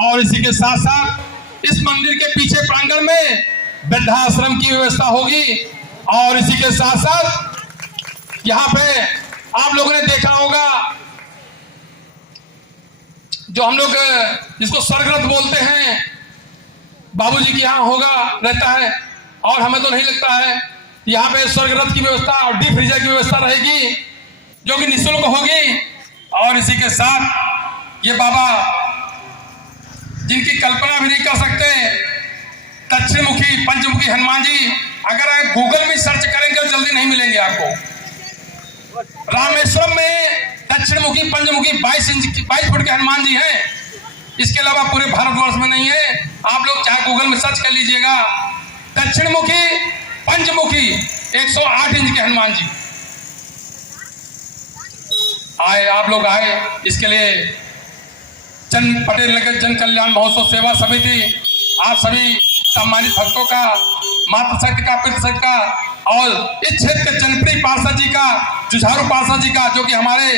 और इसी के साथ साथ इस मंदिर के पीछे प्रांगण में वृद्धाश्रम की व्यवस्था होगी। और इसी के साथ साथ यहाँ पे आप लोगों ने देखा होगा जो हम लोग जिसको स्वर्गरथ बोलते हैं, बाबूजी के यहाँ होगा रहता है, और हमें तो नहीं लगता है यहाँ पे स्वर्गरथ की व्यवस्था और डीप फ्रीजर की व्यवस्था रहेगी जो कि निःशुल्क होगी। और इसी के साथ ये बाबा जिनकी कल्पना भी नहीं कर सकते, दक्षिण मुखी पंचमुखी हनुमान जी, अगर आप गूगल में सर्च करेंगे तो जल्दी नहीं मिलेंगे आपको। रामेश्वरम में दक्षिण मुखी पंचमुखी 22 फुट के हनुमान जी हैं। इसके अलावा पूरे भारतवर्ष में नहीं है। आप लोग चाहे गूगल में सर्च कर लीजिएगा, दक्षिण मुखी पंचमुखी 108 इंच के हनुमान जी। आए, आप लोग आए, इसके लिए चंद पटेल नगर जन कल्याण महोत्सव सेवा समिति आप सभी सम्मानित भक्तों का, मातृ शक्ति का, पितृशक्ति का, और इस क्षेत्र के जनप्रिय पार्षद जी का, जुझारू पार्षद जी का, जो कि हमारे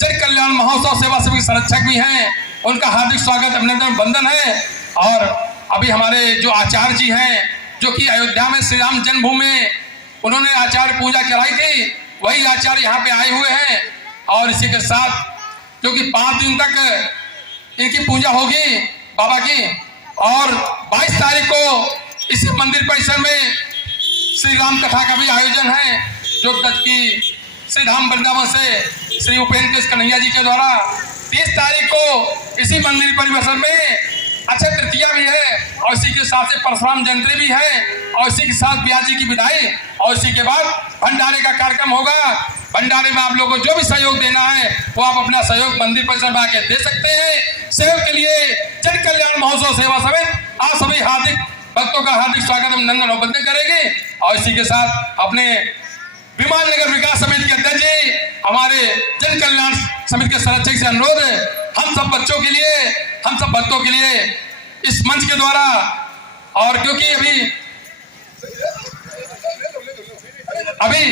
जन कल्याण महोत्सव सेवा समिति संरक्षक भी हैं, उनका हार्दिक स्वागत, अभिनंदन, वंदन है। और अभी हमारे जो आचार्य जी हैं, जो कि अयोध्या में श्री राम जन्मभूमि में उन्होंने आचार्य पूजा कराई थी, वही आचार्य यहाँ पे आए हुए हैं। और इसी के साथ जो कि 5 दिन तक इनकी पूजा होगी बाबा की, और 22 तारीख को इसी मंदिर परिसर में श्री राम कथा का भी आयोजन है, जो कि श्री धाम वृंदावन से श्री उपेंद्र कन्हैया जी के द्वारा 30 तारीख को इसी मंदिर परिसर में अक्षय तृतीया भी है, और इसी के साथ से परशुराम जयंती भी है, और इसी के साथ ब्याह जी की विदाई, और इसी के बाद भंडारे का कार्यक्रम होगा। भंडारे में आप लोगों को जो भी सहयोग देना है वो आप अपना सहयोग मंदिर परिसर में आके दे सकते हैं। सहयोग के लिए जन कल्याण महोत्सव सेवा समिति आप सभी हार्दिक भक्तों का हार्दिक स्वागत, अभिनंदन और वंदन करेंगे। और इसी के साथ अपने विमान नगर विकास समिति के अध्यक्ष जी, हमारे जन कल्याण समिति के संरक्षक से अनुरोध है, हम सब बच्चों के लिए, हम सब भक्तों के लिए इस मंच के द्वारा, और क्योंकि अभी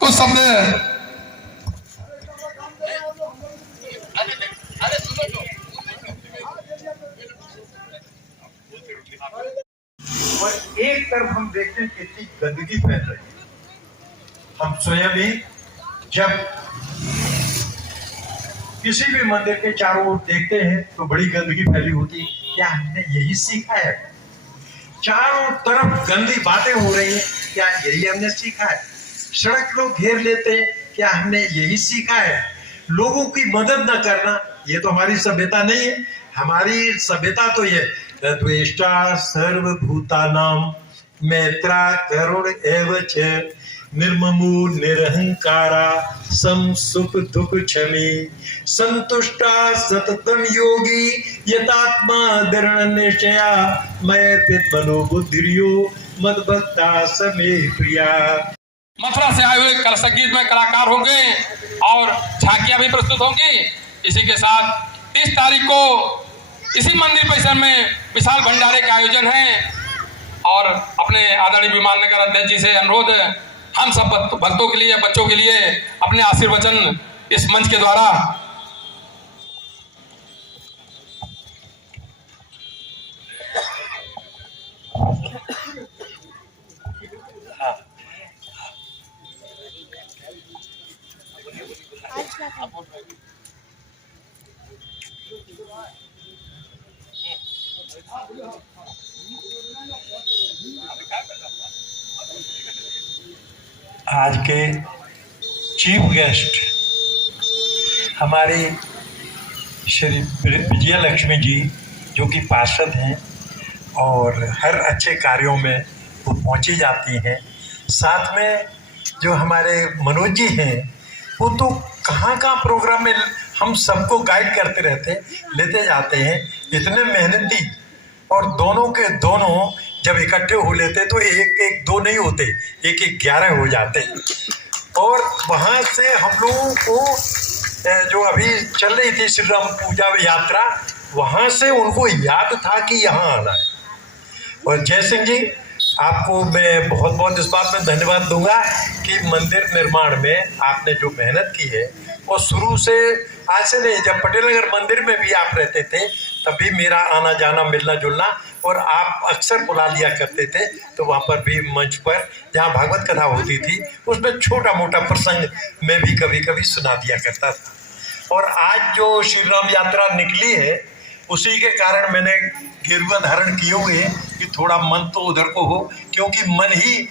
कुछ शब्द और एक तरफ हम देखते हैं कितनी गंदगी फैल रही है। हम स्वयं भी जब किसी भी मंदिर के चारों ओर देखते हैं तो बड़ी गंदगी फैली होती है। क्या हमने यही सीखा है? चारों तरफ गंदी बातें हो रही हैं, क्या यही हमने सीखा है? सड़क लोग घेर लेते हैं, क्या हमने यही सीखा है? लोगों की मदद न करना, ये तो हमारी सभ्यता नहीं है। हमारी सभ्यता तो ये द्वेष्टा सर्वभूतानां मैत्रा करुण एव च निर्ममो निरहंकारा समसुख दुख क्षमी संतुष्टा सततम योगी यतात्मा दृढ़ निश्चया मयर्पित मनोबुद्धिर्यो मद्भक्ता समे प्रिया। मथुरा से आए हुए कलश गीत में कलाकार होंगे और झांकियां भी प्रस्तुत होंगी। इसी के साथ 30 तारीख को इसी मंदिर परिसर में विशाल भंडारे का आयोजन है, और अपने आदरणीय विमान नगर अध्यक्ष जी से अनुरोध है, हम सब भक्तों के लिए, बच्चों के लिए अपने आशीर्वचन इस मंच के द्वारा आज के चीफ गेस्ट हमारी श्री विजया लक्ष्मी जी, जो कि पार्षद हैं और हर अच्छे कार्यों में वो पहुंची जाती हैं। साथ में जो हमारे मनोज जी हैं, वो तो कहाँ प्रोग्राम में हम सबको गाइड करते रहते हैं, लेते जाते हैं। इतने मेहनती, और दोनों के दोनों जब इकट्ठे हो लेते तो एक एक दो नहीं होते, एक एक 11 हो जाते। और वहाँ से हम लोगों को जो अभी चल रही थी श्री राम पूजा यात्रा, वहाँ से उनको याद था कि यहाँ आना है। और जय सिंह जी, आपको मैं बहुत बहुत इस बात में धन्यवाद दूंगा कि मंदिर निर्माण में आपने जो मेहनत की है वो शुरू से आज से नहीं, जब पटेल नगर मंदिर में भी आप रहते थे तभी मेरा आना जाना मिलना जुलना, और आप अक्सर बुला लिया करते थे तो वहाँ पर भी मंच पर जहाँ भागवत कथा होती थी उसमें छोटा मोटा प्रसंग मैं भी कभी कभी सुना दिया करता था। और आज जो श्री राम यात्रा निकली है उसी के कारण मैंने गेरुआ धारण किए हुए कि थोड़ा मन तो उधर को हो, क्योंकि मन ही